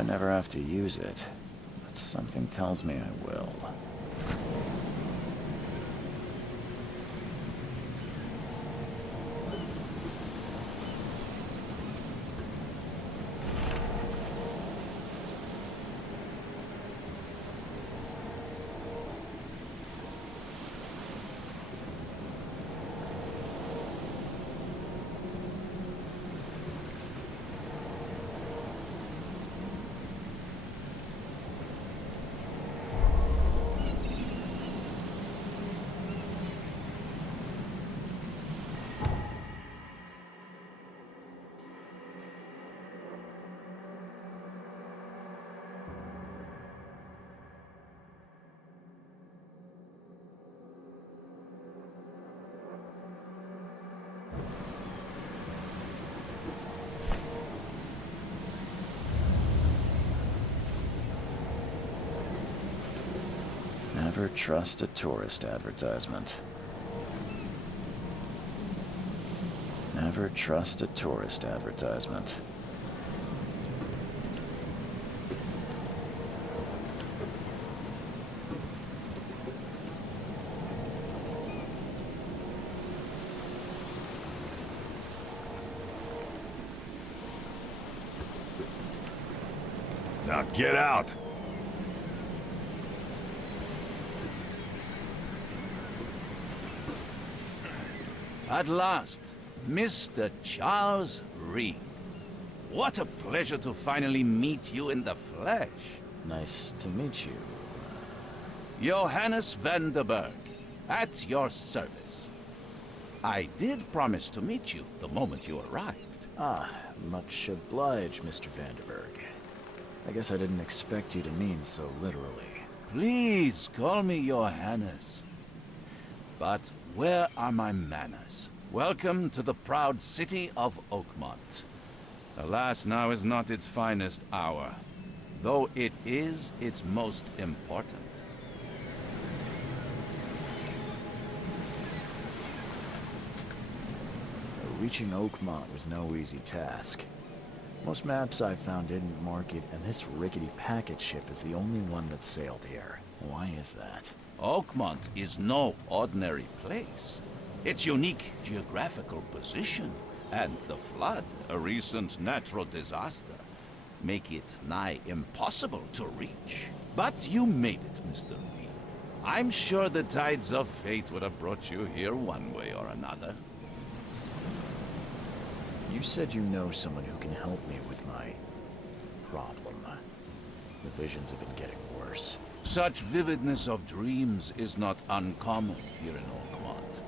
I never have to use it, but something tells me I will. Never trust a tourist advertisement. Never trust a tourist advertisement. Now get out! At last, Mr. Charles Reed. What a pleasure to finally meet you in the flesh. Nice to meet you. Johannes van der Berg, at your service. I did promise to meet you the moment you arrived. Ah, much obliged, Mr. Vanderberg. I guess I didn't expect you to mean so literally. Please call me Johannes. But where are my manners? Welcome to the proud city of Oakmont. Alas, now is not its finest hour, though it is its most important. Reaching Oakmont was no easy task. Most maps I found didn't mark it, and this rickety packet ship is the only one that sailed here. Why is that? Oakmont is no ordinary place. Its unique geographical position and the flood, a recent natural disaster, make it nigh impossible to reach. But you made it, Mr. Reed. I'm sure the tides of fate would have brought you here one way or another. You said you know someone who can help me with my problem. The visions have been getting worse. Such vividness of dreams is not uncommon here in Oakmont.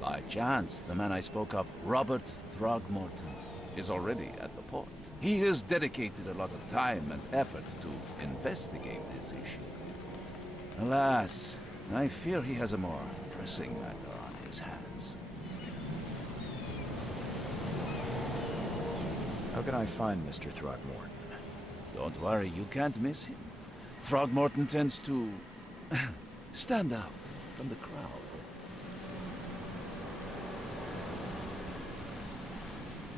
By chance, the man I spoke of, Robert Throgmorton, is already at the port. He has dedicated a lot of time and effort to investigate this issue. Alas, I fear he has a more pressing matter on his hands. How can I find Mr. Throgmorton? Don't worry, you can't miss him. Throgmorton tends to stand out from the crowd.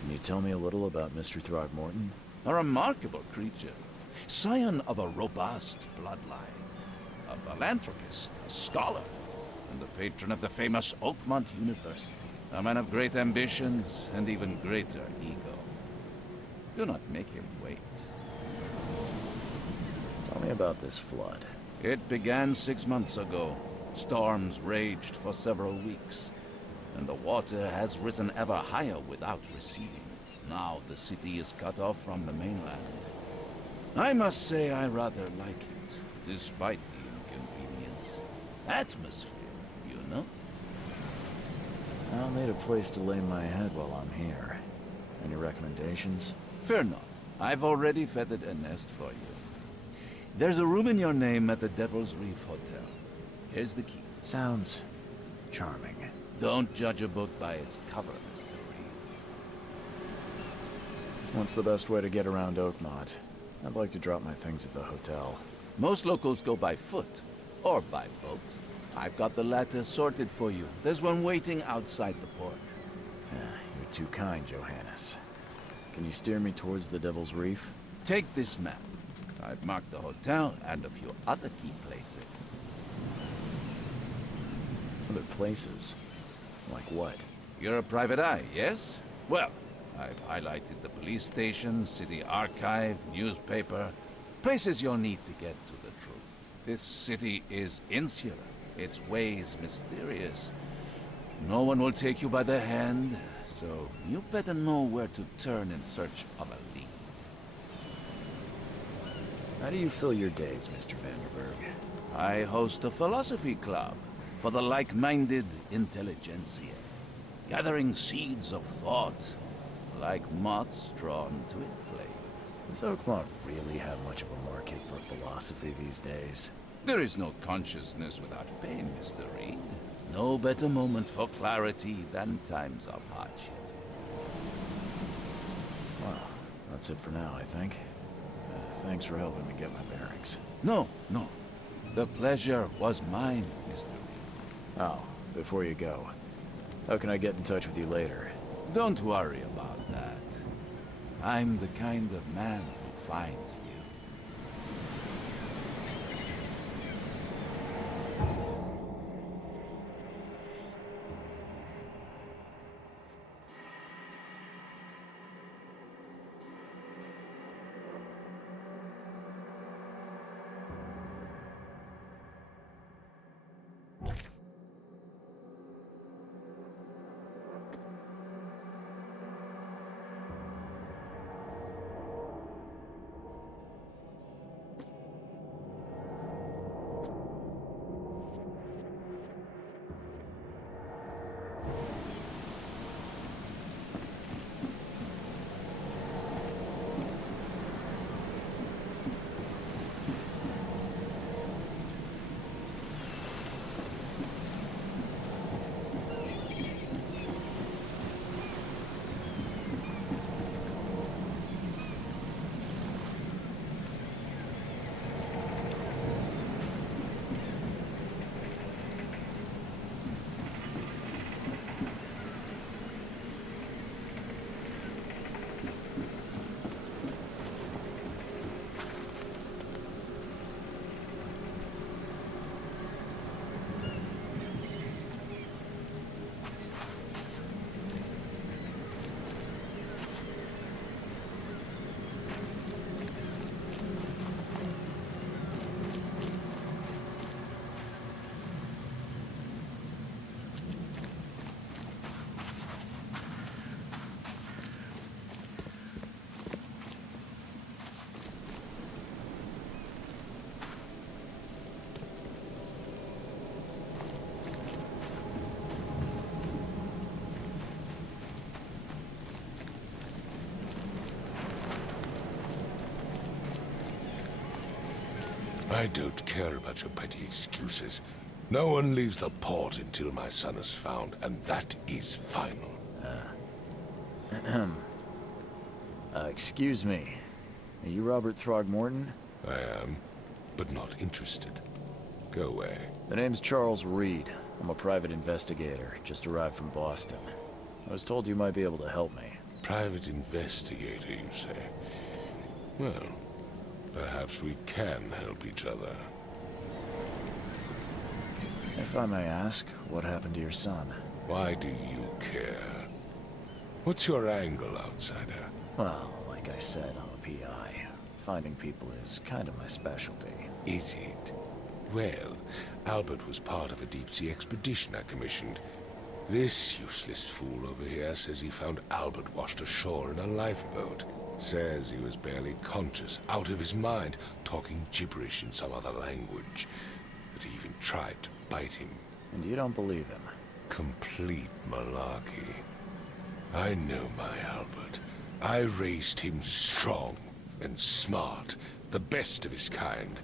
Can you tell me a little about Mr. Throgmorton? A remarkable creature, scion of a robust bloodline, a philanthropist, a scholar, and the patron of the famous Oakmont University. A man of great ambitions and even greater ego. Do not make him wait. Tell me about this flood. It began 6 months ago. Storms raged for several weeks, and the water has risen ever higher without receding. Now the city is cut off from the mainland. I must say I rather like it, despite the inconvenience. Atmosphere, you know? I'll need a place to lay my head while I'm here. Any recommendations? Fear not. I've already feathered a nest for you. There's a room in your name at the Devil's Reef Hotel. Here's the key. Sounds charming. Don't judge a book by its cover, Mr. Reed. What's the best way to get around Oakmont? I'd like to drop my things at the hotel. Most locals go by foot, or by boat. I've got the latter sorted for you. There's one waiting outside the port. You're too kind, Johannes. Can you steer me towards the Devil's Reef? Take this map. I've marked the hotel and a few other key places. Other places? Like what? You're a private eye, yes? Well, I've highlighted the police station, city archive, newspaper, places you'll need to get to the truth. This city is insular, its ways mysterious. No one will take you by the hand, so you better know where to turn in search of a lead. How do you fill your days, Mr. Vanderberg? I host a philosophy club for the like-minded intelligentsia, gathering seeds of thought, like moths drawn to a flame. Does Oakmont really have much of a market for philosophy these days? There is no consciousness without pain, Mr. Reed. No better moment for clarity than times of hardship. Well, that's it for now, I think. Thanks for helping me get my bearings. No. The pleasure was mine, Mr. Reed. Oh, before you go, how can I get in touch with you later? Don't worry about that. I'm the kind of man who finds you. I don't care about your petty excuses. No one leaves the port until my son is found, and that is final. Excuse me. Are you Robert Throgmorton? I am, but not interested. Go away. The name's Charles Reed. I'm a private investigator, just arrived from Boston. I was told you might be able to help me. Private investigator, you say? Well, perhaps we can help each other. If I may ask, what happened to your son? Why do you care? What's your angle, outsider? Well, like I said, I'm a PI. Finding people is kind of my specialty. Is it? Well, Albert was part of a deep-sea expedition I commissioned. This useless fool over here says he found Albert washed ashore in a lifeboat. Says he was barely conscious, out of his mind, talking gibberish in some other language. That he even tried to bite him. And you don't believe him? Complete malarkey. I know my Albert. I raised him strong and smart, the best of his kind.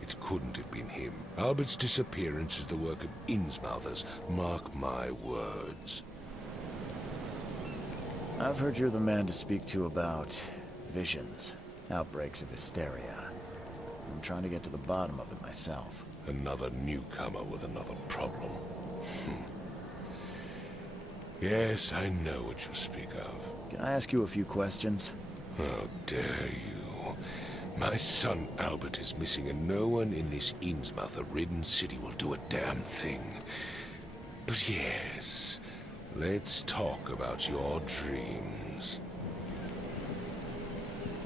It couldn't have been him. Albert's disappearance is the work of Innsmouthers, mark my words. I've heard you're the man to speak to about visions, outbreaks of hysteria. I'm trying to get to the bottom of it myself. Another newcomer with another problem. Yes, I know what you speak of. Can I ask you a few questions? How dare you? My son Albert is missing, and no one in this Innsmouth-ridden city will do a damn thing. But yes, let's talk about your dreams.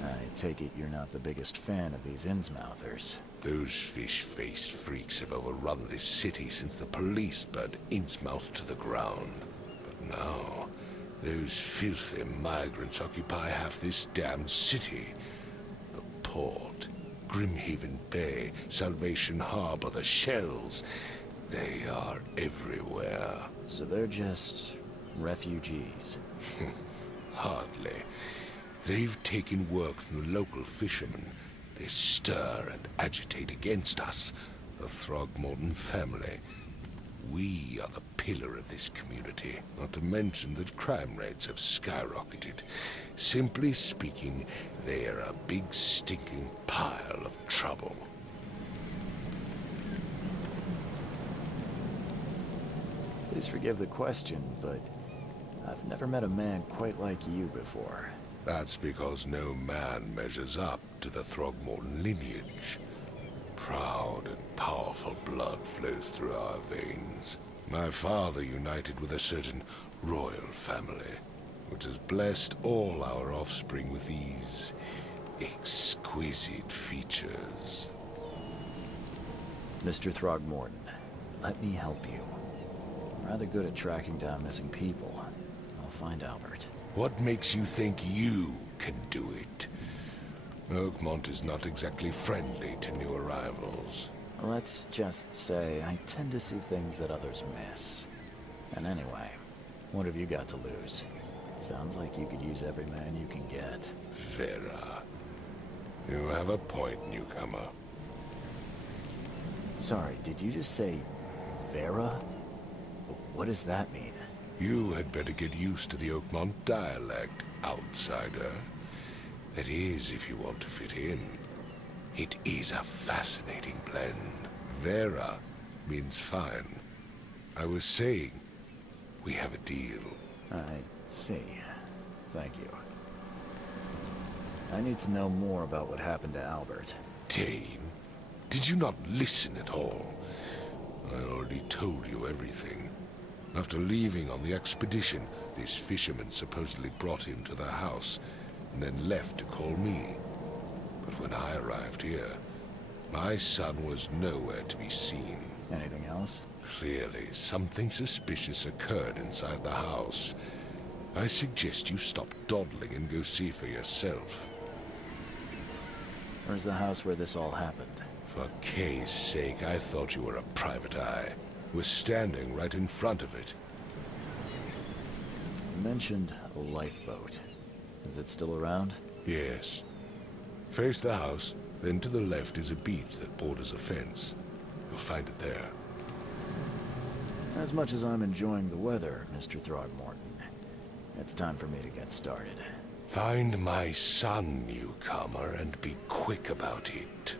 I take it you're not the biggest fan of these Innsmouthers. Those fish-faced freaks have overrun this city since the police burned Innsmouth to the ground. But now, those filthy migrants occupy half this damned city. The port, Grimhaven Bay, Salvation Harbor, the shells. They are everywhere. So they're just refugees. Hardly. They've taken work from the local fishermen. They stir and agitate against us, the Throgmorton family. We are the pillar of this community, not to mention that crime rates have skyrocketed. Simply speaking, they are a big stinking pile of trouble. Please forgive the question, but I've never met a man quite like you before. That's because no man measures up to the Throgmorton lineage. Proud and powerful blood flows through our veins. My father united with a certain royal family, which has blessed all our offspring with these exquisite features. Mr. Throgmorton, let me help you. I'm rather good at tracking down missing people. I'll find Albert. What makes you think you can do it? Oakmont is not exactly friendly to new arrivals. Let's just say I tend to see things that others miss. And anyway, what have you got to lose? Sounds like you could use every man you can get. Vera. You have a point, newcomer. Sorry, did you just say Vera? What does that mean? You had better get used to the Oakmont dialect, outsider. That is, if you want to fit in. It is a fascinating blend. Vera means fine. I was saying, we have a deal. I see. Thank you. I need to know more about what happened to Albert. Dane, did you not listen at all? I already told you everything. After leaving on the expedition, this fisherman supposedly brought him to their house, and then left to call me. But when I arrived here, my son was nowhere to be seen. Anything else? Clearly, something suspicious occurred inside the house. I suggest you stop dawdling and go see for yourself. Where's the house where this all happened? For Kay's sake, I thought you were a private eye. Was standing right in front of it. You mentioned a lifeboat. Is it still around? Yes. Face the house, then to the left is a beach that borders a fence. You'll find it there. As much as I'm enjoying the weather, Mr. Throgmorton, it's time for me to get started. Find my son, newcomer, and be quick about it.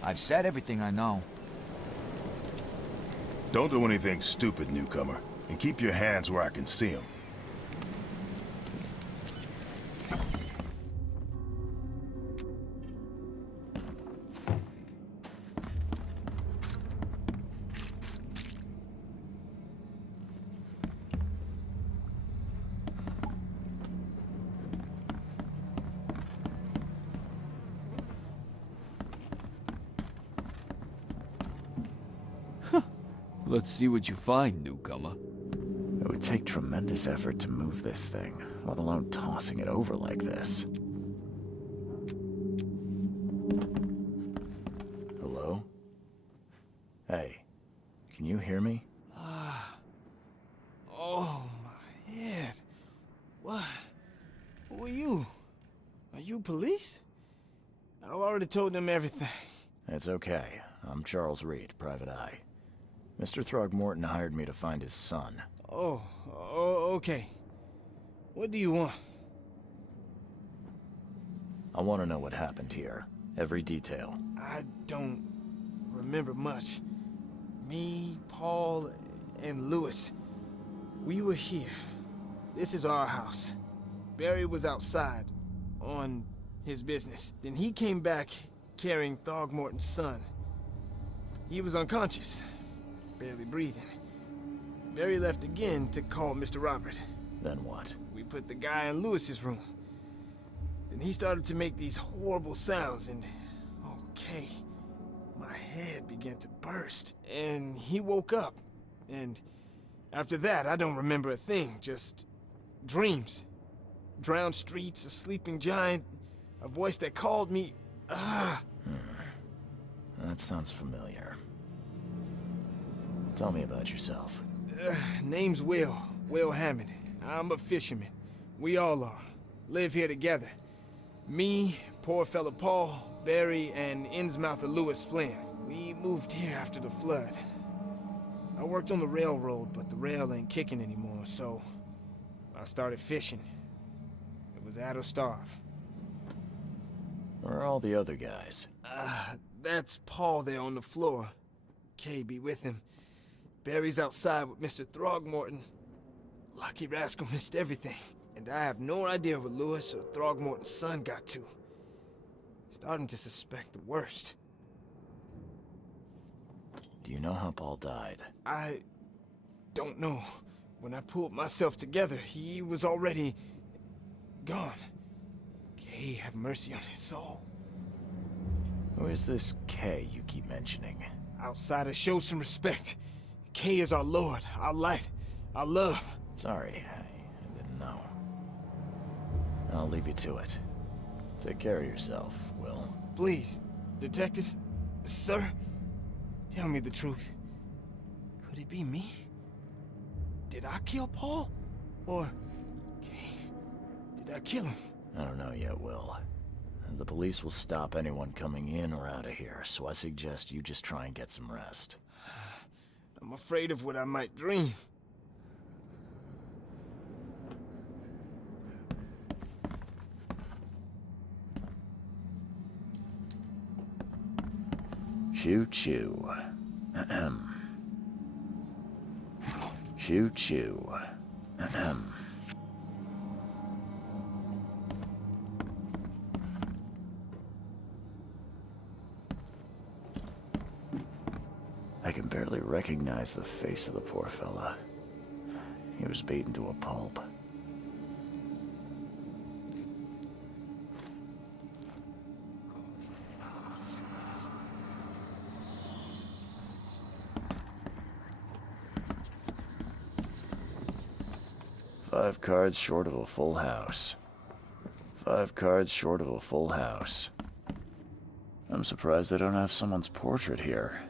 I've said everything I know. Don't do anything stupid, newcomer. And keep your hands where I can see them. Let's see what you find, newcomer. It would take tremendous effort to move this thing, let alone tossing it over like this. Hello? Hey, can you hear me? Oh, my head. police? I've already told them everything. It's okay. I'm Charles Reed, Private Eye. Mr. Throgmorton hired me to find his son. Oh, okay. What do you want? I want to know what happened here. Every detail. I don't remember much. Me, Paul, and Lewis, we were here. This is our house. Barry was outside, on his business. Then he came back carrying Throgmorton's son. He was unconscious, barely breathing. Barry left again to call Mr. Robert. Then what? We put the guy in Lewis's room. Then he started to make these horrible sounds and... okay, my head began to burst. And he woke up. And after that, I don't remember a thing, just dreams. Drowned streets, a sleeping giant, a voice that called me... That sounds familiar. Tell me about yourself. Name's Will Hammond. I'm a fisherman. We all are. Live here together. Me, poor fella Paul, Barry, and Innsmouther Lewis Flynn. We moved here after the flood. I worked on the railroad, but the rail ain't kicking anymore, so I started fishing. It was at or starve. Where are all the other guys? That's Paul there on the floor. Kay be with him. Barry's outside with Mr. Throgmorton. Lucky rascal missed everything. And I have no idea where Lewis or Throgmorton's son got to. Starting to suspect the worst. Do you know how Paul died? I don't know. When I pulled myself together, he was already gone. Kay have mercy on his soul. Who is this K you keep mentioning? Outsiders, show some respect. Kay is our lord, our light, our love. Sorry, I didn't know. I'll leave you to it. Take care of yourself, Will. Please, detective, sir, tell me the truth. Could it be me? Did I kill Paul? Or, Kay, did I kill him? I don't know yet, Will. The police will stop anyone coming in or out of here, so I suggest you just try and get some rest. I'm afraid of what I might dream. Choo-choo. Ahem. Choo-choo. Ahem. I can barely recognize the face of the poor fella. He was beaten to a pulp. Five cards short of a full house. 5 cards short of a full house. I'm surprised they don't have someone's portrait here.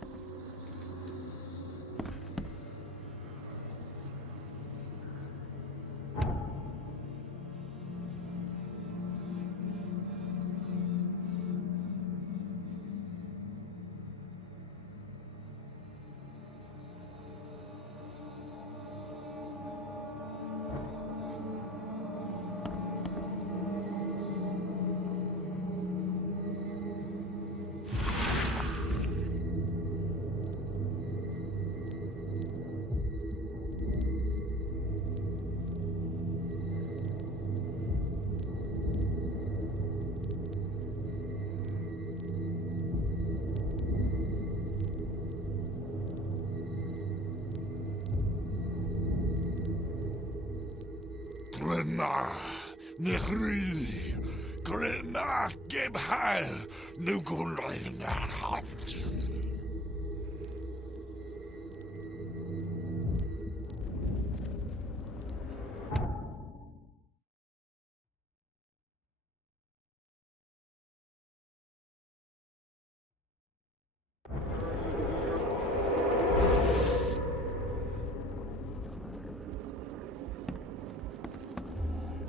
Glenna, Nechri, Glenna, Gebhal, Nugunlein, Haftin.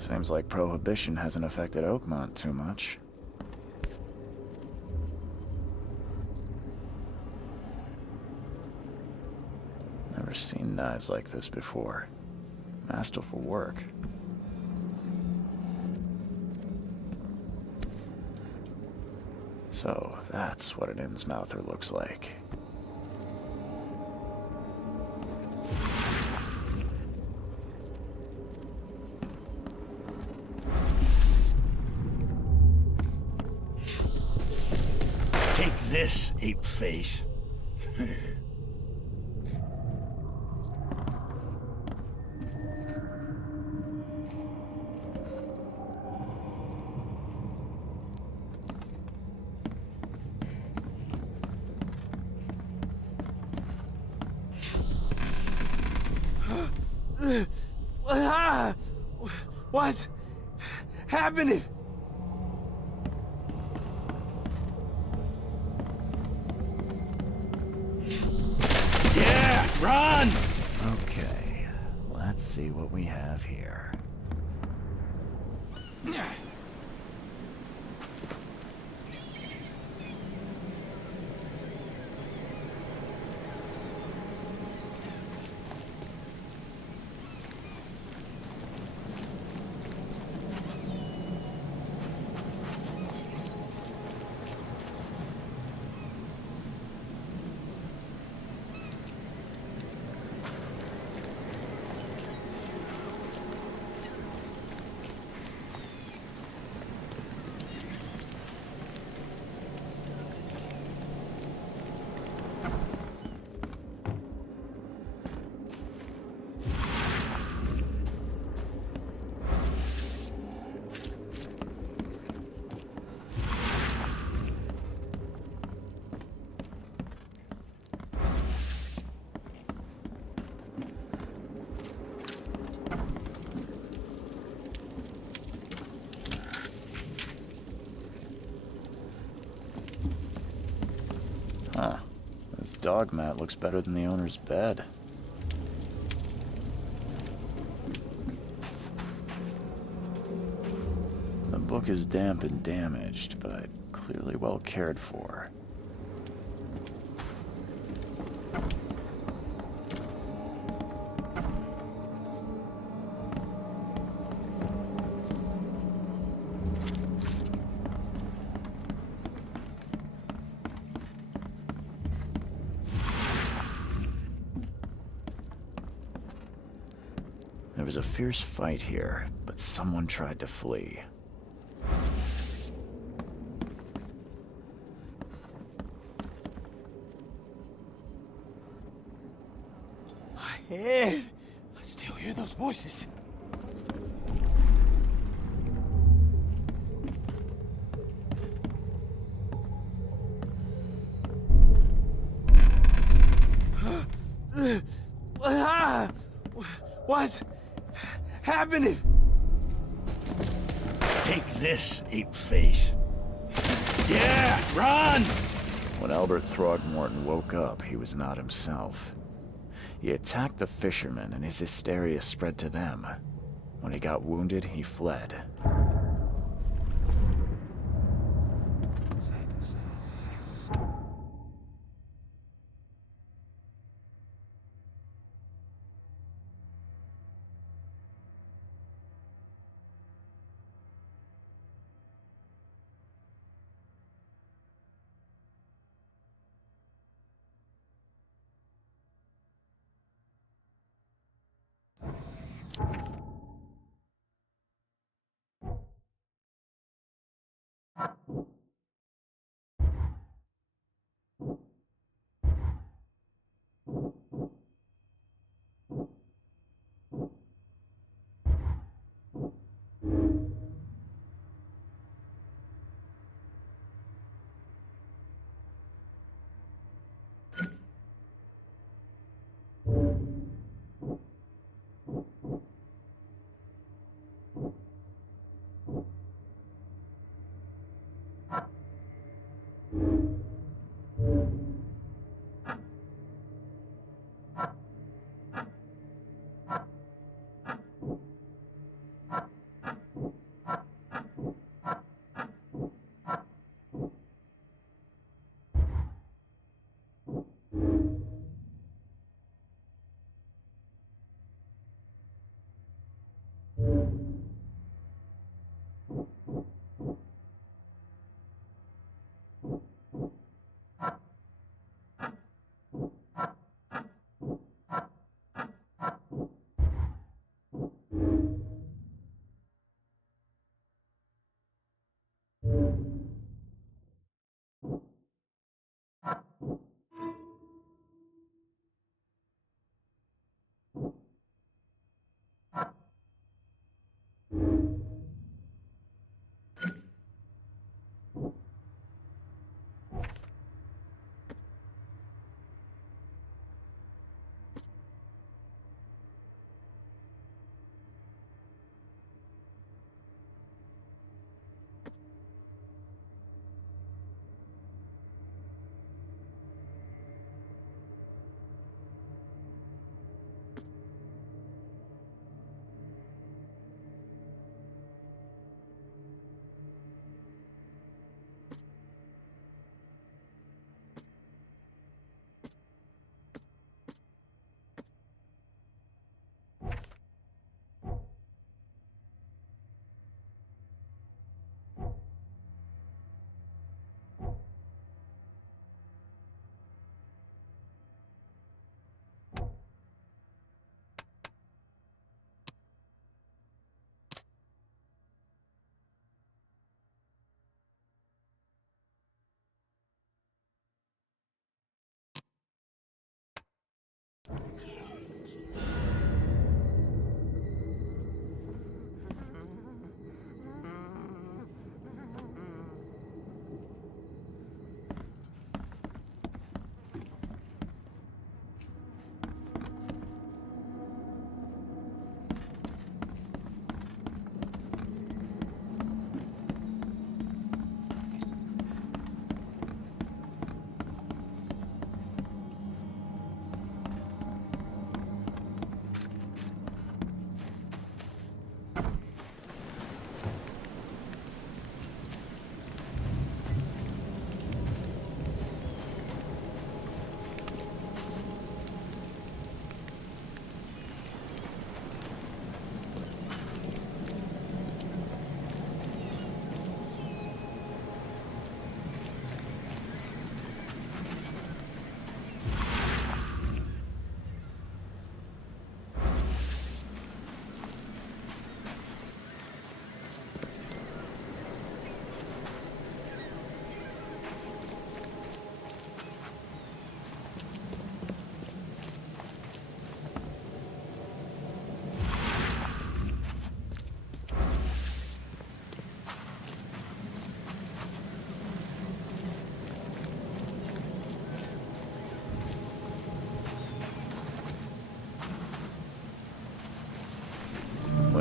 Seems like Prohibition hasn't affected Oakmont too much. Never seen knives like this before. Masterful work. So, that's what an Innsmouther looks like. Take this, ape-face. What's happening? Yeah, run! Okay, let's see what we have here. Huh. This dog mat looks better than the owner's bed. The book is damp and damaged, but clearly well cared for. There was a fierce fight here, but someone tried to flee. My head! I still hear those voices. What's happening? Take this, ape-face. Yeah, run! When Albert Throgmorton woke up, he was not himself. He attacked the fishermen, and his hysteria spread to them. When he got wounded, he fled.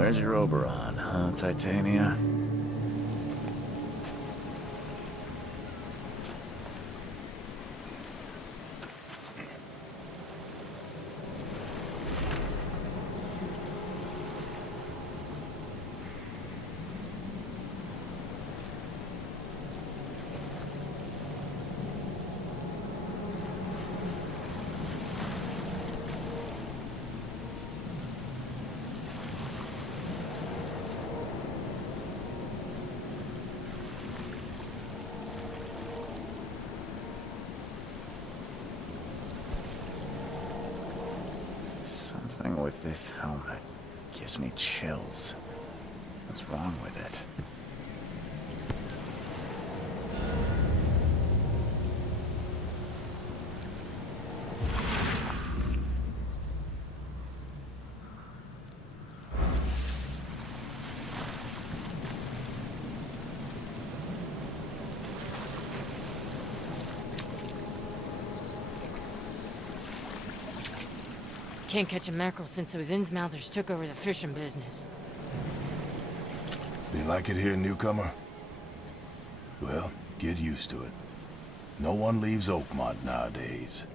Where's your Oberon, huh, Titania? Something with this helmet gives me chills. What's wrong with it? Can't catch a mackerel since those Innsmouthers took over the fishing business. You like it here, newcomer? Well, get used to it. No one leaves Oakmont nowadays.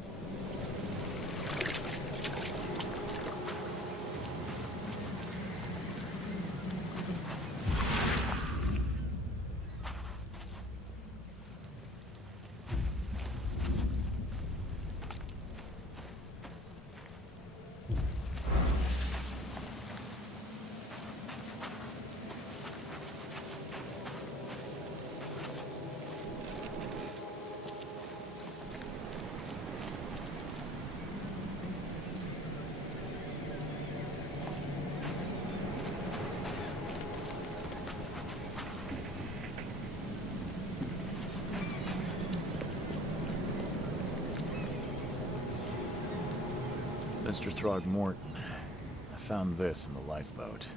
Mr. Throgmorton, I found this in the lifeboat.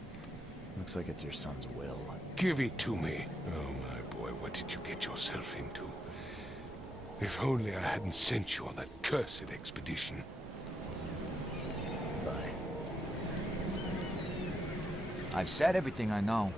Looks like it's your son's will. Give it to me. Oh, my boy, what did you get yourself into? If only I hadn't sent you on that cursed expedition. Bye. I've said everything I know.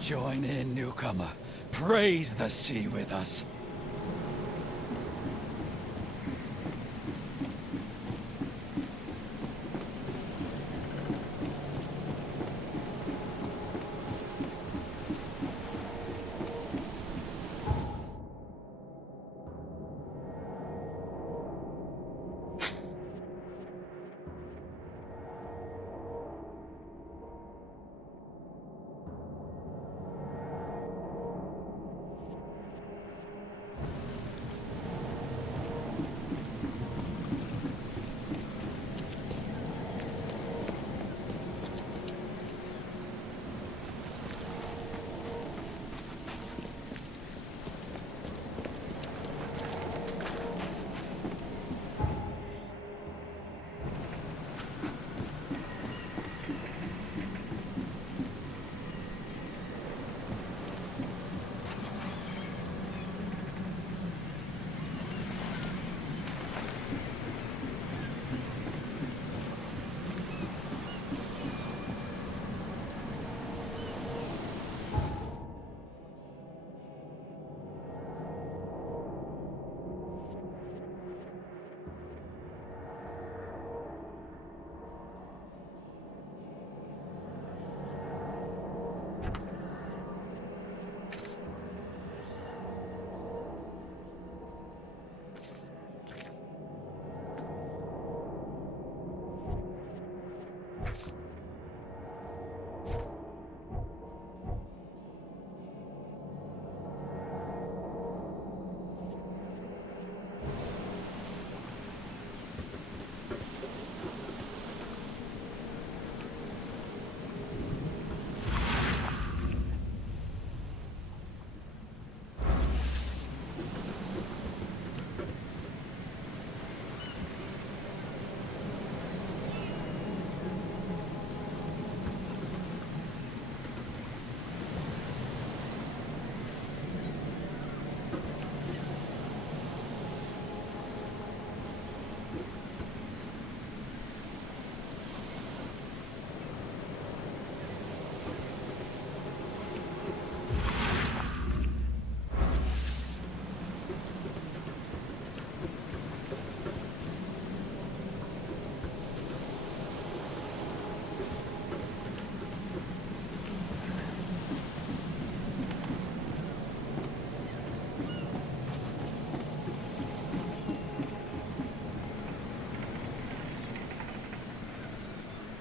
Join in, newcomer. Praise the sea with us.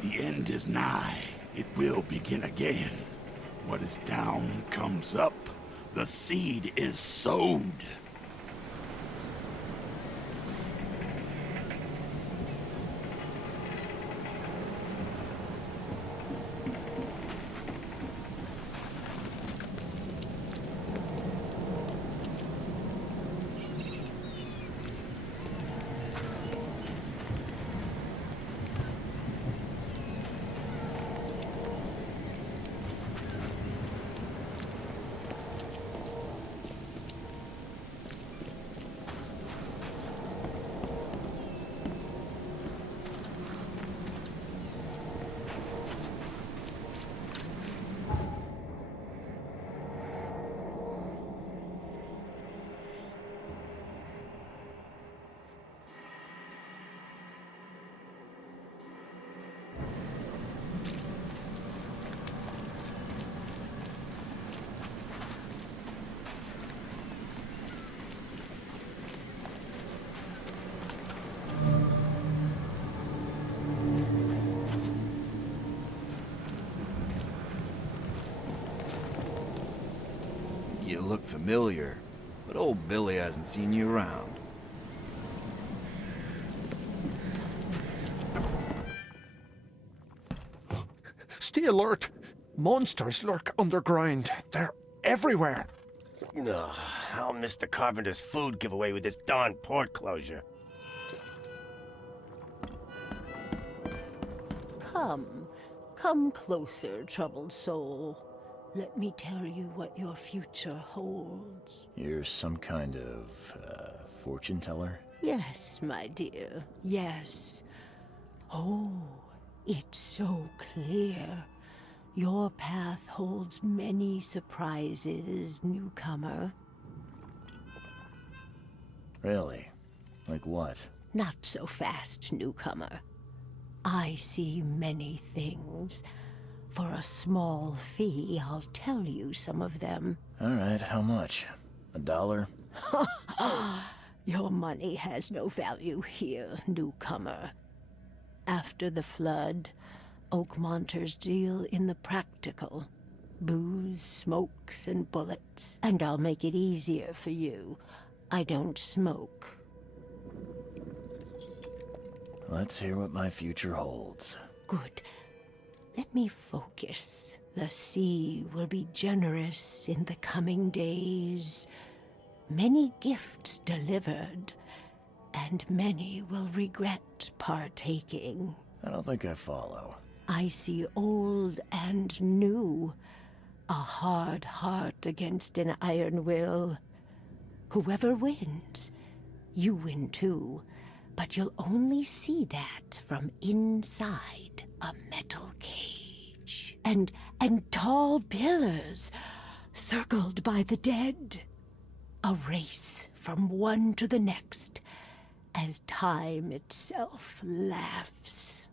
The end is nigh. It will begin again. What is down comes up. The seed is sowed. You look familiar, but old Billy hasn't seen you around. Stay alert! Monsters lurk underground. They're everywhere. Ugh, I'll miss the carpenter's food giveaway with this darn port closure. Come closer, troubled soul. Let me tell you what your future holds. You're some kind of, fortune teller? Yes, my dear, yes. Oh, it's so clear. Your path holds many surprises, newcomer. Really? Like what? Not so fast, newcomer. I see many things. For a small fee, I'll tell you some of them. All right, how much? $1? Your money has no value here, newcomer. After the flood, Oakmonters deal in the practical. Booze, smokes, and bullets. And I'll make it easier for you. I don't smoke. Let's hear what my future holds. Good. Let me focus. The sea will be generous in the coming days. Many gifts delivered, and many will regret partaking. I don't think I follow. I see old and new. A hard heart against an iron will. Whoever wins, you win too. But you'll only see that from inside a metal cage. And tall pillars, circled by the dead. A race from one to the next, as time itself laughs.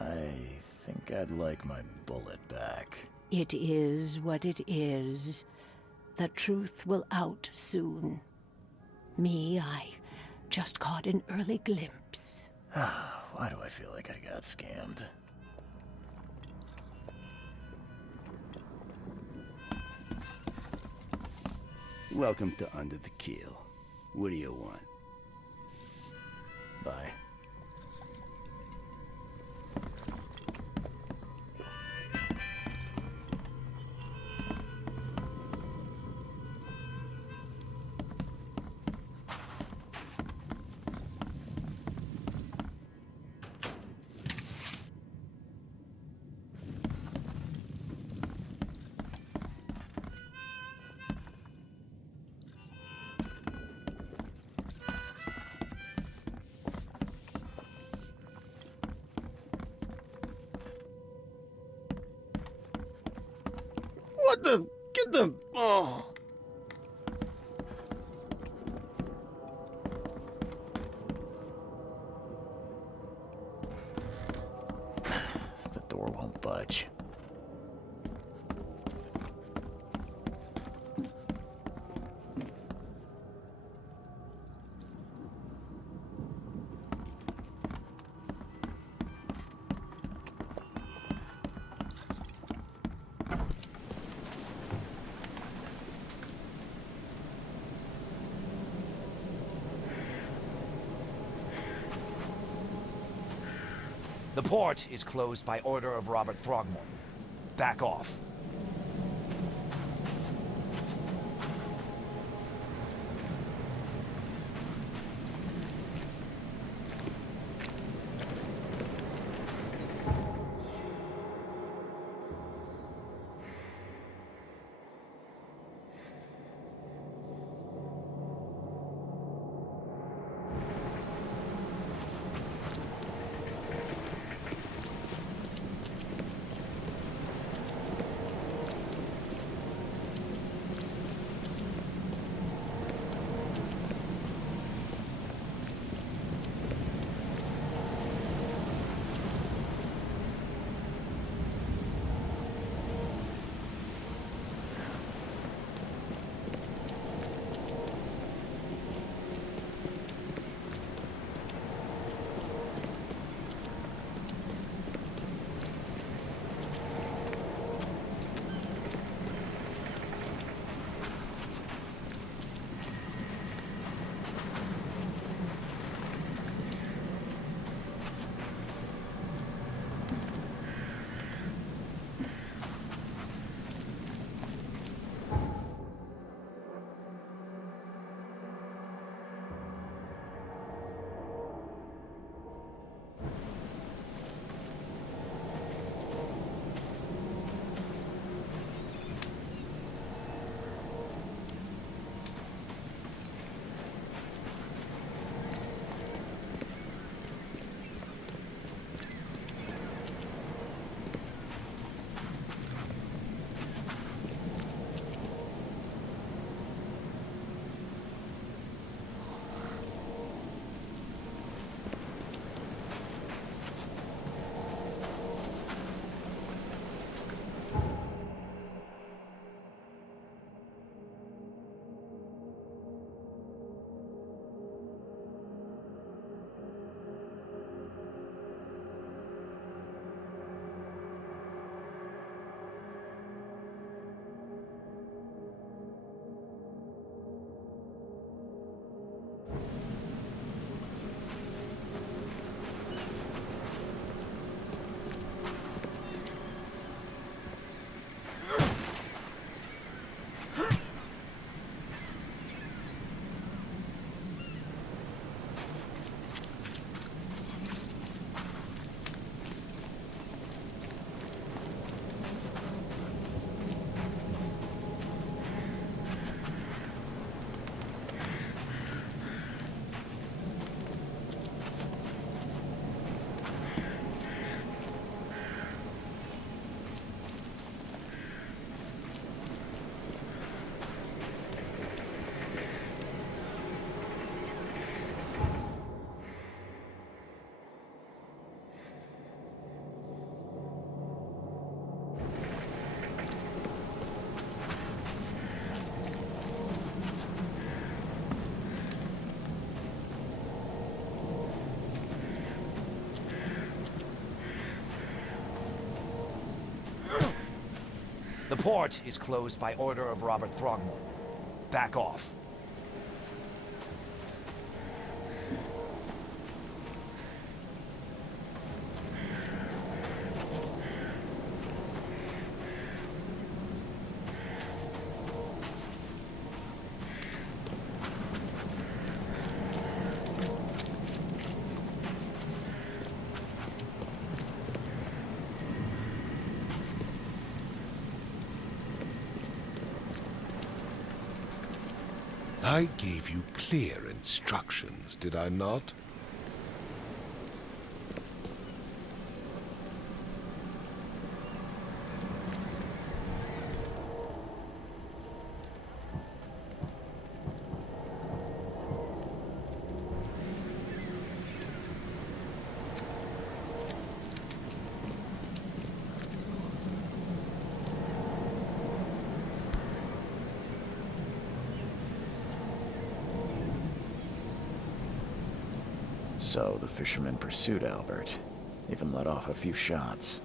I think I'd like my bullet back. It is what it is. The truth will out soon. Me, I just caught an early glimpse. Why do I feel like I got scammed? Welcome to Under the Keel. What do you want? Bye. What the? Get the... Oh. The door won't budge. The port is closed by order of Robert Throgmorton. Back off. The port is closed by order of Robert Throgmorton. Back off. I gave you clear instructions, did I not? So the fishermen pursued Albert, even let off a few shots.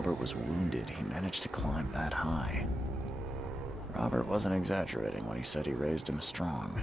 Albert was wounded, he managed to climb that high. Robert wasn't exaggerating when he said he raised him strong.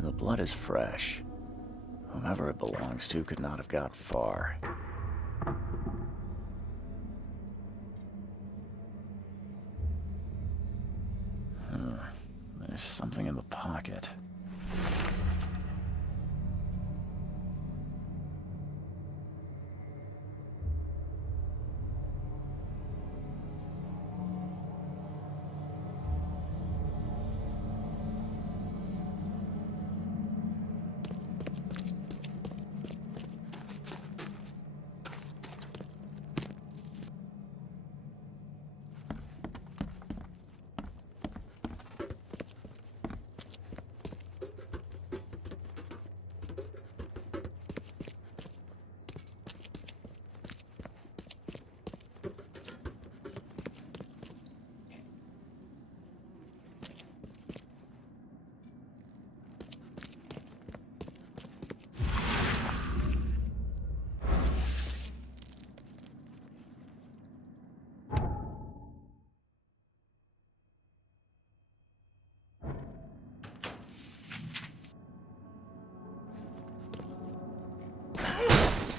The blood is fresh. Whomever it belongs to could not have got far. There's something in the pocket.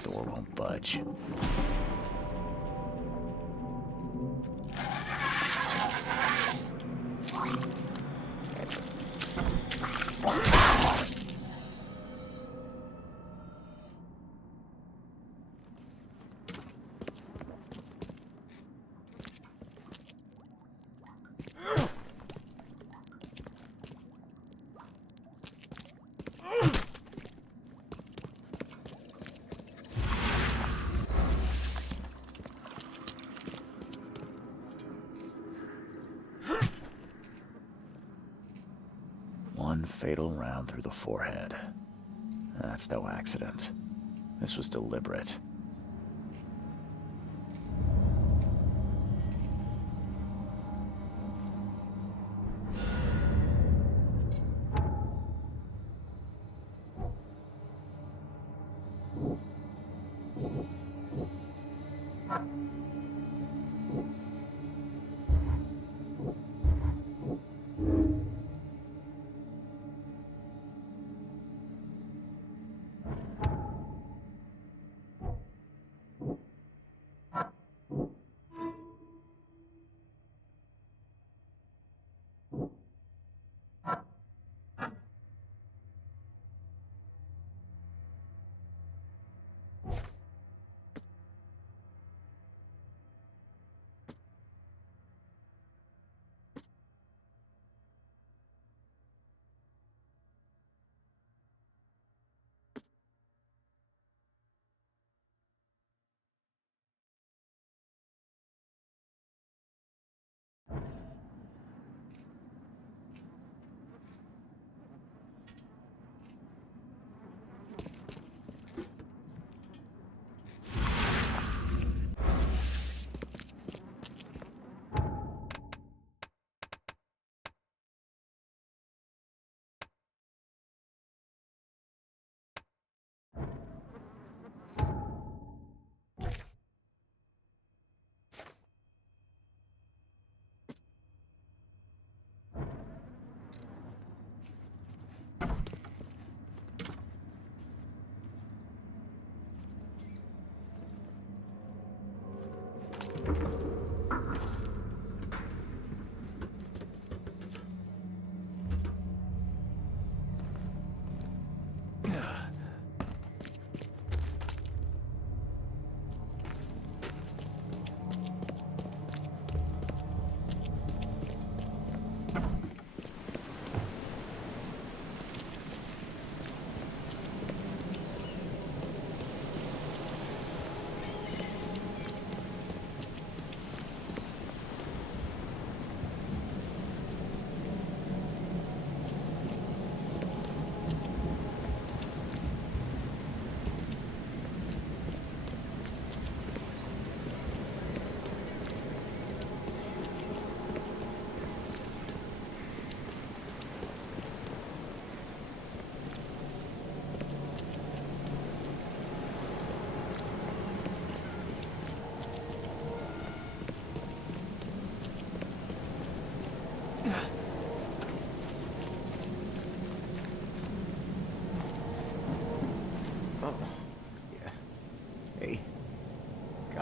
Door won't budge. One fatal round through the forehead. That's no accident. This was deliberate.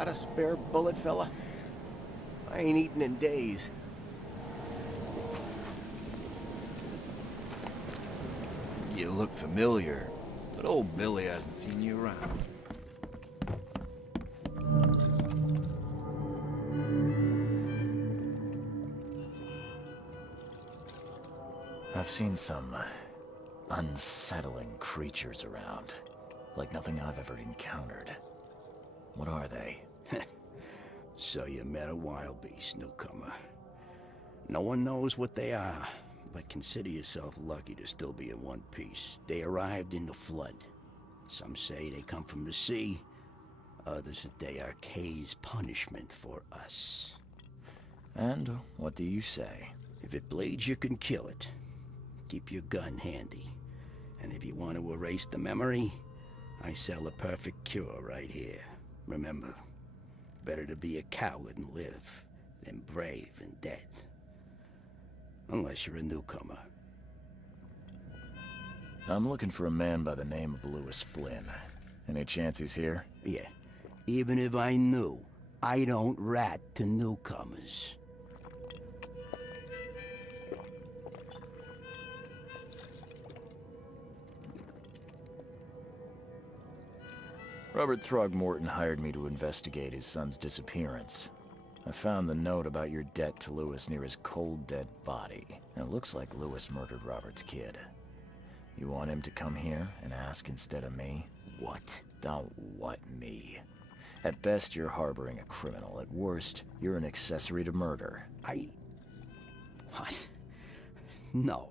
Got a spare bullet, fella? I ain't eaten in days. You look familiar, but old Billy hasn't seen you around. I've seen some unsettling creatures around, like nothing I've ever encountered. What are they? So you met a wild beast, newcomer. No one knows what they are, but consider yourself lucky to still be in one piece. They arrived in the flood. Some say they come from the sea. Others that they are Kay's punishment for us. And what do you say? If it bleeds, you can kill it. Keep your gun handy. And if you want to erase the memory, I sell a perfect cure right here. Remember, better to be a coward and live than brave and dead. Unless you're a newcomer. I'm looking for a man by the name of Lewis Flynn. Any chance he's here? Yeah. Even if I knew, I don't rat to newcomers. Robert Throgmorton hired me to investigate his son's disappearance. I found the note about your debt to Lewis near his cold, dead body. And it looks like Lewis murdered Robert's kid. You want him to come here and ask instead of me? What? Don't what me. At best, you're harboring a criminal. At worst, you're an accessory to murder. What? No.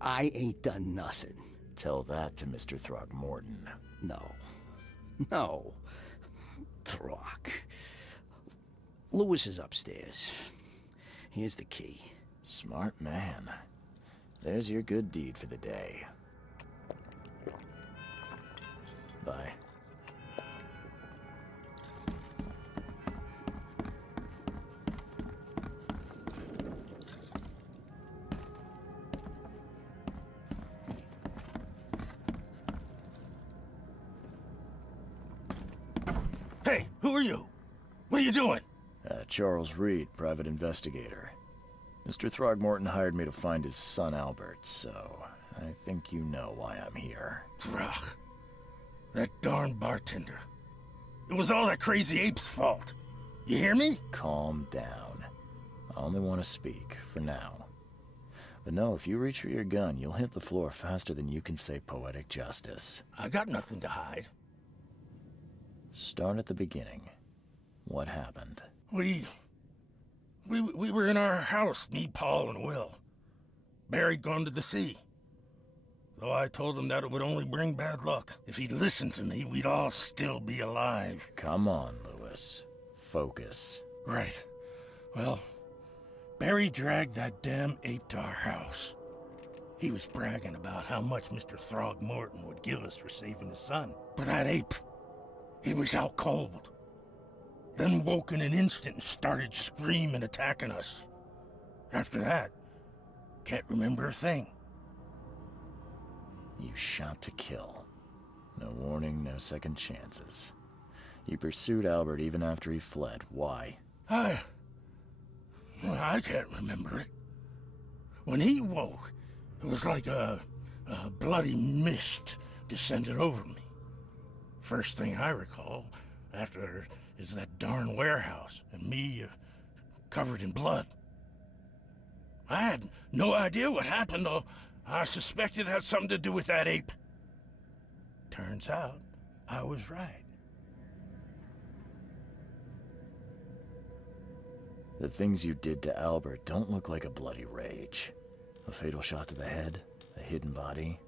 I ain't done nothing. Tell that to Mr. Throgmorton. No. Throg. Lewis is upstairs. Here's the key. Smart man. There's your good deed for the day. Bye. Hey, who are you? What are you doing? Charles Reed, private investigator. Mr. Throgmorton hired me to find his son Albert, so I think you know why I'm here. Throg. That darn bartender. It was all that crazy ape's fault. You hear me? Calm down. I only want to speak, for now. But no, if you reach for your gun, you'll hit the floor faster than you can say poetic justice. I got nothing to hide. Start at the beginning. What happened? We were in our house, me, Paul, and Will. Barry'd gone to the sea. Though I told him that it would only bring bad luck. If he'd listened to me, we'd all still be alive. Come on, Lewis. Focus. Right. Well, Barry dragged that damn ape to our house. He was bragging about how much Mr. Throgmorton would give us for saving his son. But that ape, he was out cold. Then woke in an instant and started screaming, attacking us. After that, can't remember a thing. You shot to kill. No warning, no second chances. You pursued Albert even after he fled. Why? I can't remember it. When he woke, it was like a bloody mist descended over me. First thing I recall after is that darn warehouse and me covered in blood. I had no idea what happened, though. I suspected it had something to do with that ape. Turns out, I was right. The things you did to Albert don't look like a bloody rage. A fatal shot to the head, a hidden body.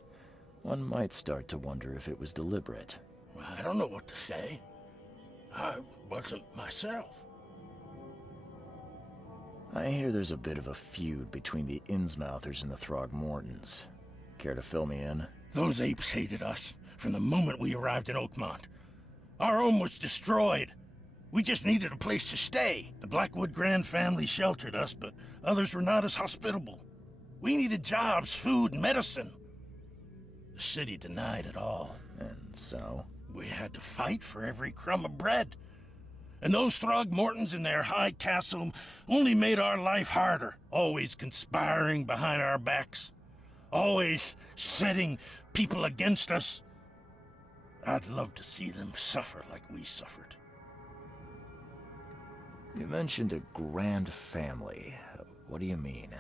One might start to wonder if it was deliberate. I don't know what to say. I wasn't myself. I hear there's a bit of a feud between the Innsmouthers and the Throgmortons. Care to fill me in? Those apes hated us from the moment we arrived in Oakmont. Our home was destroyed. We just needed a place to stay. The Blackwood Grand family sheltered us, but others were not as hospitable. We needed jobs, food, and medicine. The city denied it all. And so? We had to fight for every crumb of bread. And those Throgmortons in their high castle only made our life harder, always conspiring behind our backs, always setting people against us. I'd love to see them suffer like we suffered. You mentioned a grand family. What do you mean?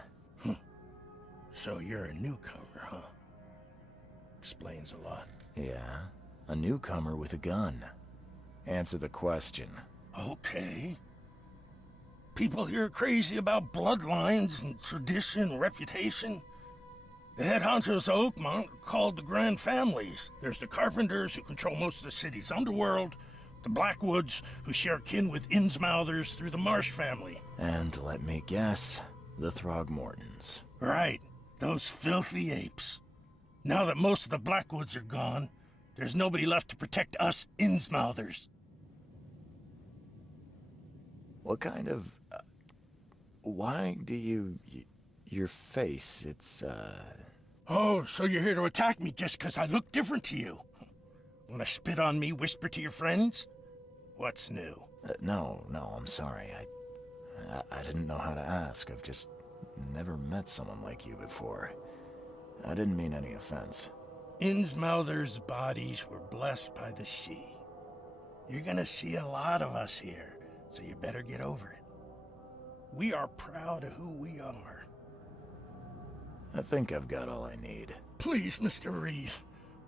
So you're a newcomer, huh? Explains a lot. Yeah, a newcomer with a gun. Answer the question. Okay. People here are crazy about bloodlines and tradition, reputation. The head honchos of Oakmont are called the Grand Families. There's the Carpenters, who control most of the city's underworld, the Blackwoods, who share kin with Innsmouthers through the Marsh family. And let me guess, the Throgmortons. Right, those filthy apes. Now that most of the Blackwoods are gone, there's nobody left to protect us Innsmouthers. What kind of... why do you... your face, it's, Oh, so you're here to attack me just 'cause I look different to you? Wanna spit on me, whisper to your friends? What's new? No, I'm sorry. I didn't know how to ask. I've just never met someone like you before. I didn't mean any offense. Innsmouthers' bodies were blessed by the sea. You're gonna see a lot of us here, so you better get over it. We are proud of who we are. I think I've got all I need. Please, Mr. Reed,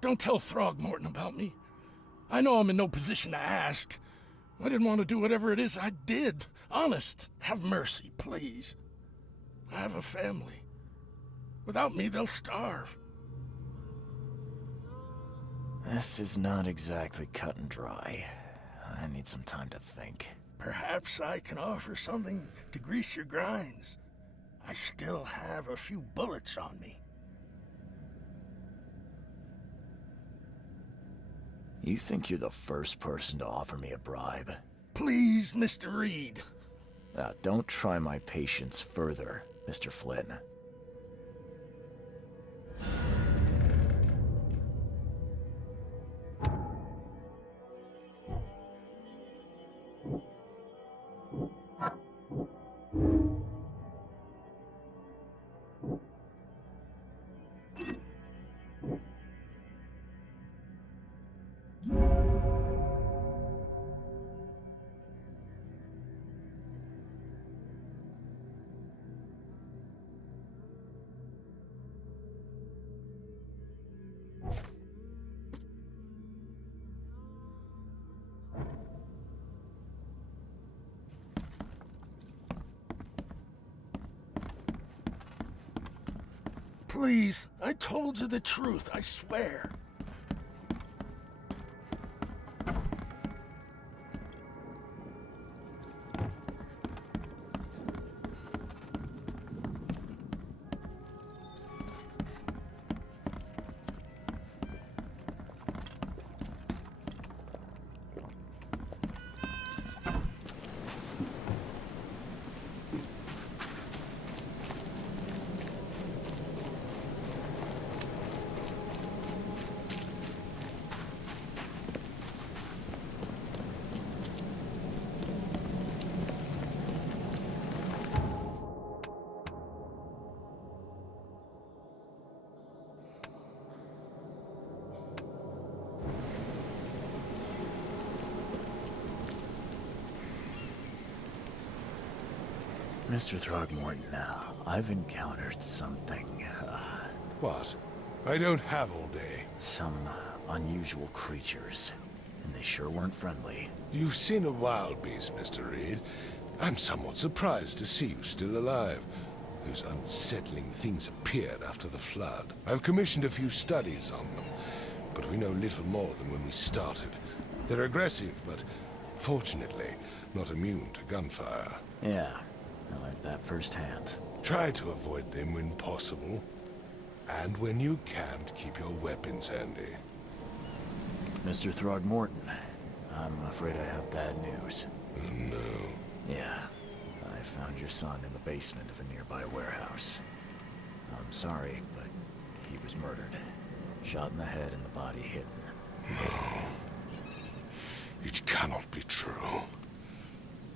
don't tell Throgmorton about me. I know I'm in no position to ask. I didn't want to do whatever it is I did. Honest, have mercy, please. I have a family. Without me, they'll starve. This is not exactly cut and dry. I need some time to think. Perhaps I can offer something to grease your grinds. I still have a few bullets on me. You think you're the first person to offer me a bribe? Please, Mr. Reed. Now, don't try my patience further, Mr. Flynn. Please, I told you the truth, I swear. Mr. Throgmorton, I've encountered something. What? I don't have all day. Some unusual creatures. And they sure weren't friendly. You've seen a wild beast, Mr. Reed. I'm somewhat surprised to see you still alive. Those unsettling things appeared after the flood. I've commissioned a few studies on them, but we know little more than when we started. They're aggressive, but fortunately not immune to gunfire. Yeah, I learned that firsthand. Try to avoid them when possible. And when you can't, keep your weapons handy. Mr. Throgmorton, I'm afraid I have bad news. Oh, no. Yeah, I found your son in the basement of a nearby warehouse. I'm sorry, but he was murdered. Shot in the head and the body hidden. No. It cannot be true.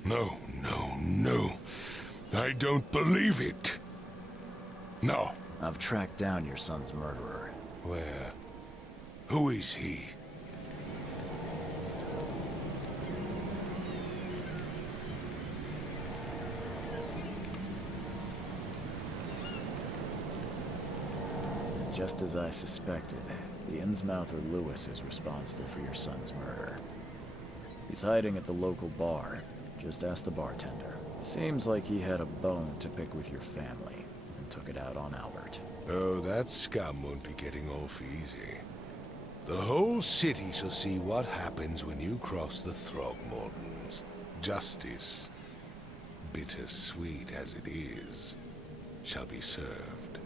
No, no, no. I don't believe it. No. I've tracked down your son's murderer. Where? Who is he? Just as I suspected, the Innsmouther Lewis is responsible for your son's murder. He's hiding at the local bar. Just ask the bartender. Seems like he had a bone to pick with your family, and took it out on Albert. Oh, that scum won't be getting off easy. The whole city shall see what happens when you cross the Throgmortons. Justice, bittersweet as it is, shall be served.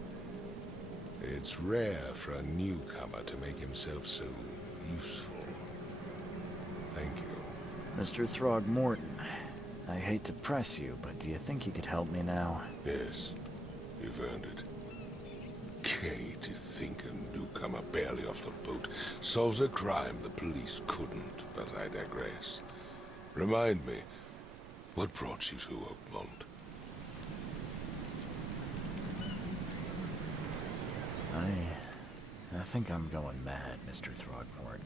It's rare for a newcomer to make himself so useful. Thank you. Mr. Throgmorton, I hate to press you, but do you think you could help me now? Yes, you've earned it. Gay to think a newcomer barely off the boat solves a crime the police couldn't, but I digress. Remind me, what brought you to Oakmont? I think I'm going mad, Mr. Throgmorton.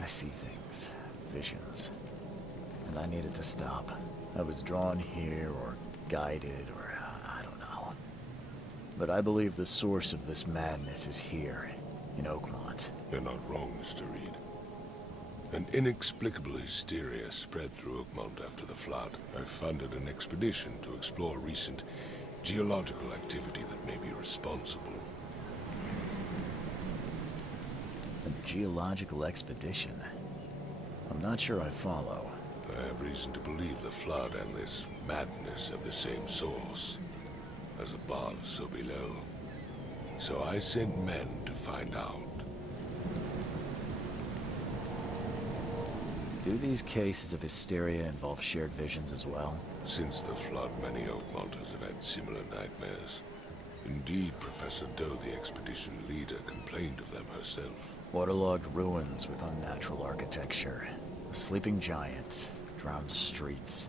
I see things, visions, and I needed to stop. I was drawn here, or guided, or I don't know. But I believe the source of this madness is here, in Oakmont. You're not wrong, Mr. Reed. An inexplicable hysteria spread through Oakmont after the flood. I funded an expedition to explore recent geological activity that may be responsible. A geological expedition? I'm not sure I follow. I have reason to believe the flood and this madness have the same source. As above, so below. So I sent men to find out. Do these cases of hysteria involve shared visions as well? Since the flood, many Oakmonters have had similar nightmares. Indeed, Professor Doe, the expedition leader, complained of them herself. Waterlogged ruins with unnatural architecture, a sleeping giant, drowned streets,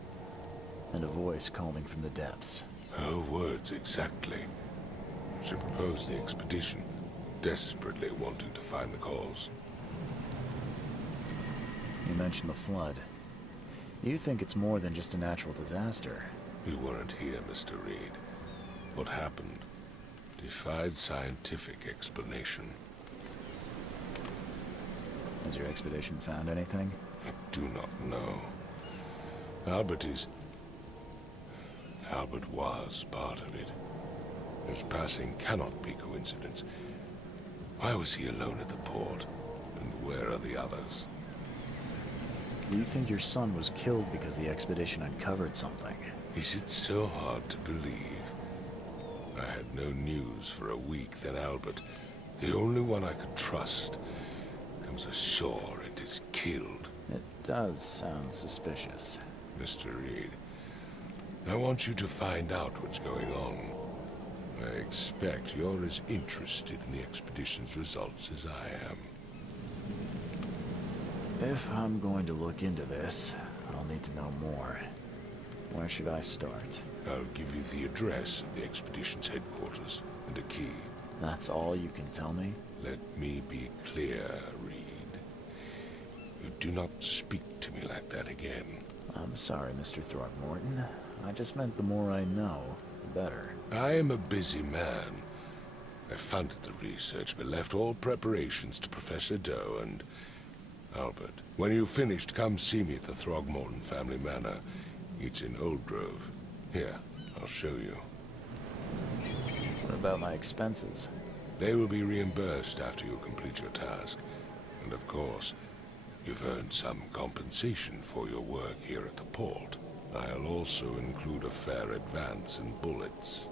and a voice calling from the depths. Her words exactly. She proposed the expedition, desperately wanting to find the cause. You mentioned the flood. You think it's more than just a natural disaster? You weren't here, Mr. Reed. What happened defied scientific explanation. Has your expedition found anything? I do not know. Albert was part of it. His passing cannot be coincidence. Why was he alone at the port? And where are the others? You think your son was killed because the expedition uncovered something? Is it so hard to believe? I had no news for a week, then Albert, the only one I could trust, comes ashore and is killed. It does sound suspicious. Mr. Reed, I want you to find out what's going on. I expect you're as interested in the expedition's results as I am. If I'm going to look into this, I'll need to know more. Where should I start? I'll give you the address of the expedition's headquarters and a key. That's all you can tell me? Let me be clear, Reed. You do not speak to me like that again. I'm sorry, Mr. Throgmorton. I just meant the more I know, the better. I am a busy man. I funded the research, but left all preparations to Professor Doe and Albert. When you've finished, come see me at the Throgmorton family manor. It's in Old Grove. Here, I'll show you. What about my expenses? They will be reimbursed after you complete your task. And of course, you've earned some compensation for your work here at the port. I'll also include a fair advance in bullets.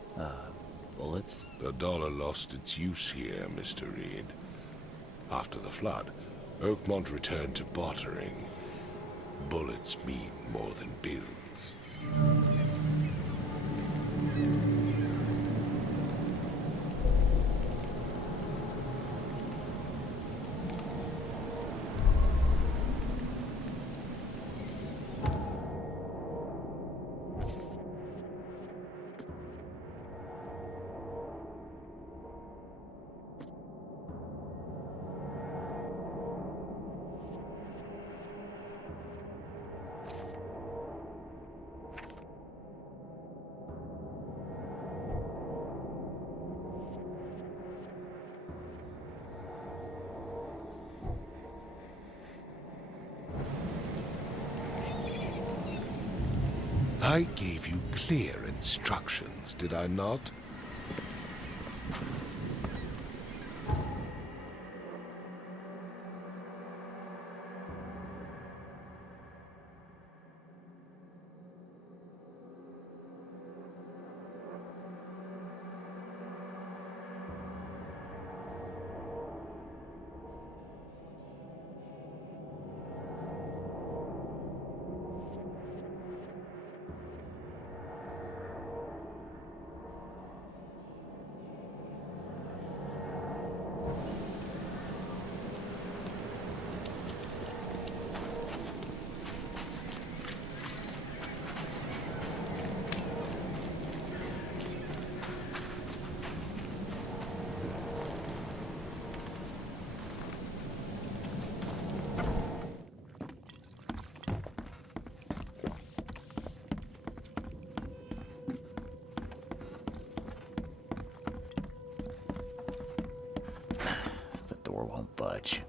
Bullets? The dollar lost its use here, Mr. Reed. After the flood, Oakmont returned to bartering. Bullets mean more than bills. I gave you clear instructions, did I not? The door won't budge.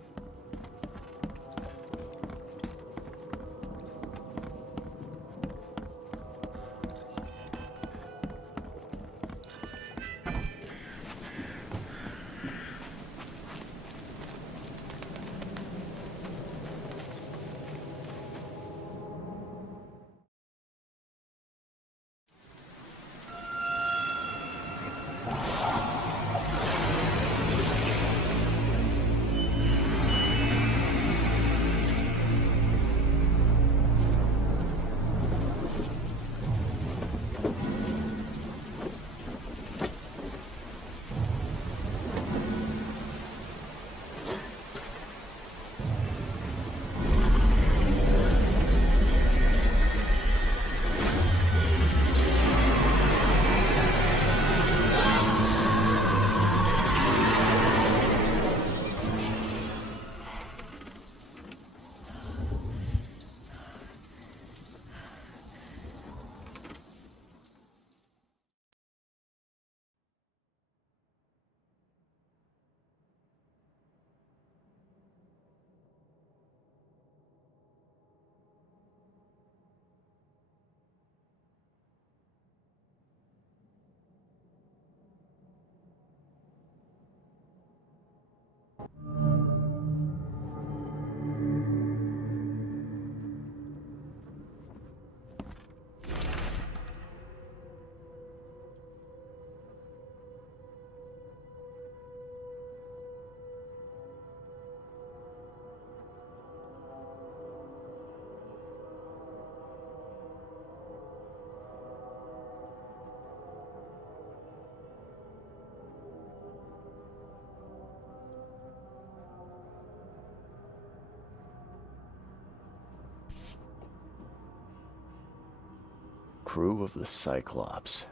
Crew of the Cyclops.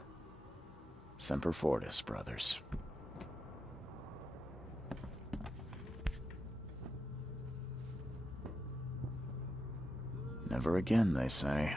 Semper Fortis, brothers. Never again, they say.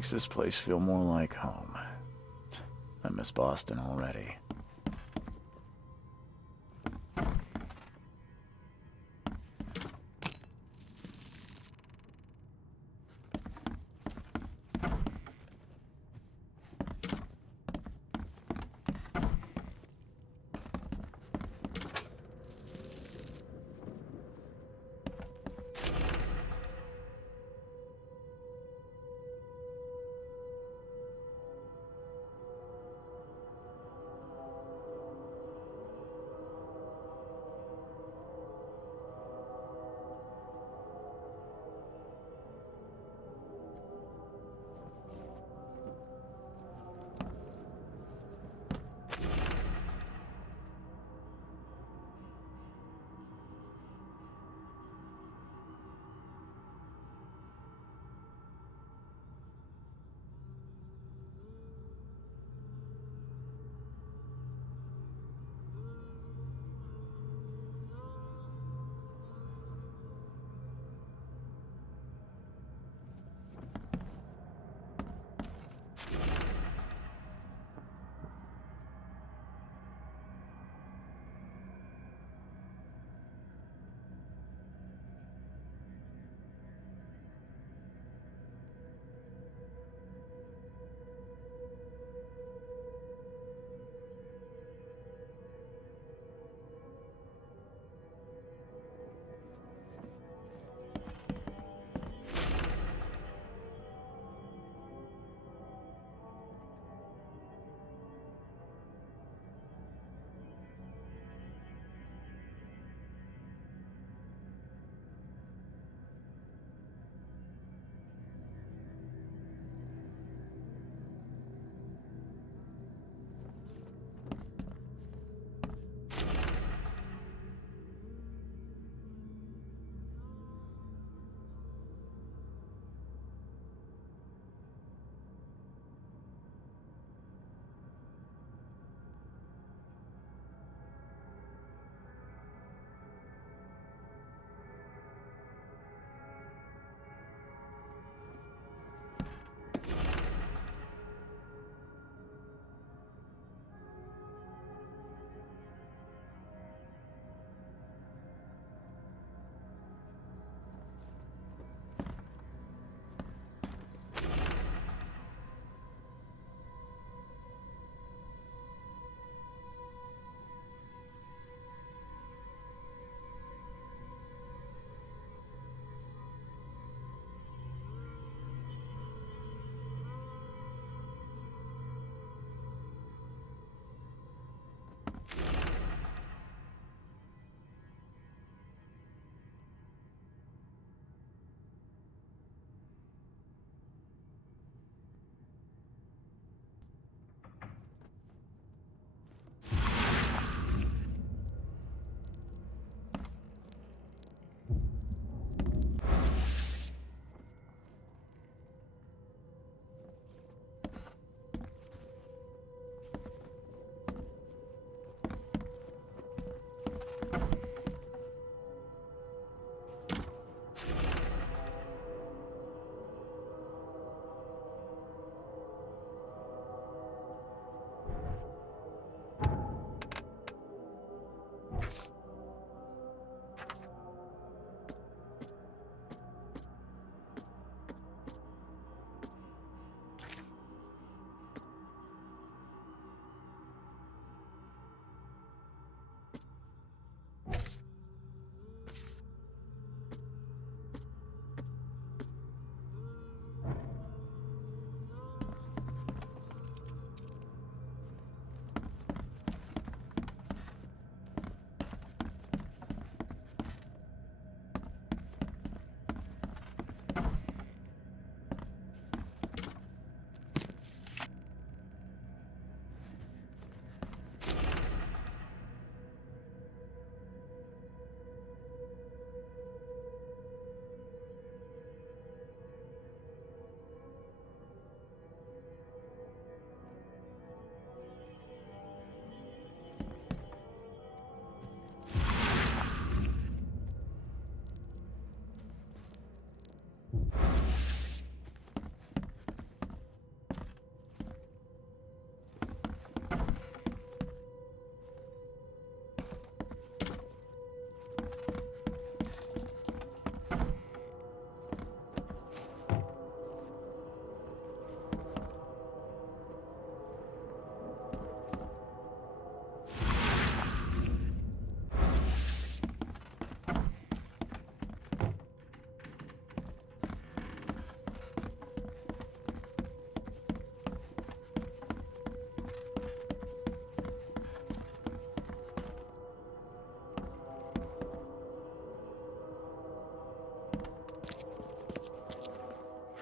Makes this place feel more like home. I miss Boston already.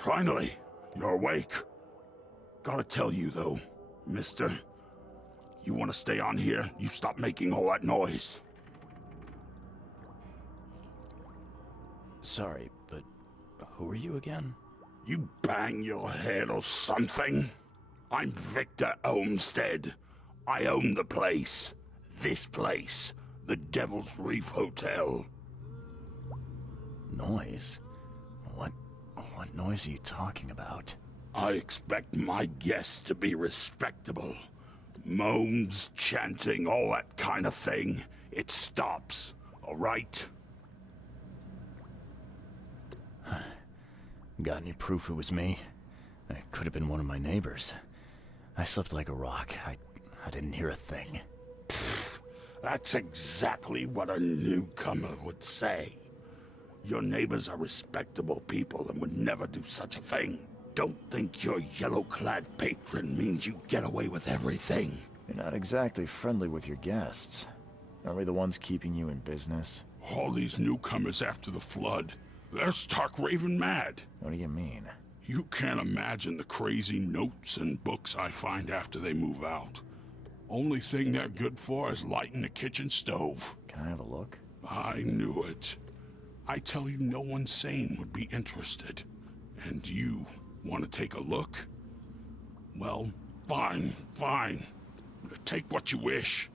Finally, you're awake. Gotta tell you, though, mister. You want to stay on here, you stop making all that noise. Sorry, but who are you again? You bang your head or something? I'm Victor Olmsted. I own the place. This place. The Devil's Reef Hotel. Noise? What noise are you talking about? I expect my guests to be respectable. Moans, chanting, all that kind of thing. It stops, all right? Got any proof it was me? It could have been one of my neighbors. I slept like a rock. I didn't hear a thing. That's exactly what a newcomer would say. Your neighbors are respectable people and would never do such a thing. Don't think your yellow-clad patron means you get away with everything. You're not exactly friendly with your guests. Aren't we the ones keeping you in business? All these newcomers after the flood, they're stark raving mad. What do you mean? You can't imagine the crazy notes and books I find after they move out. Only thing they're good for is lighting the kitchen stove. Can I have a look? I knew it. I tell you, no one sane would be interested. And you want to take a look? Well, fine. Take what you wish.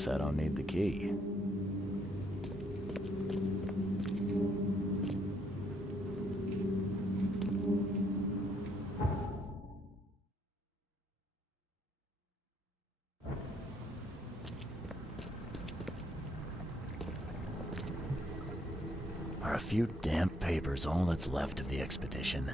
Guess I don't need the key. Are a few damp papers all that's left of the expedition?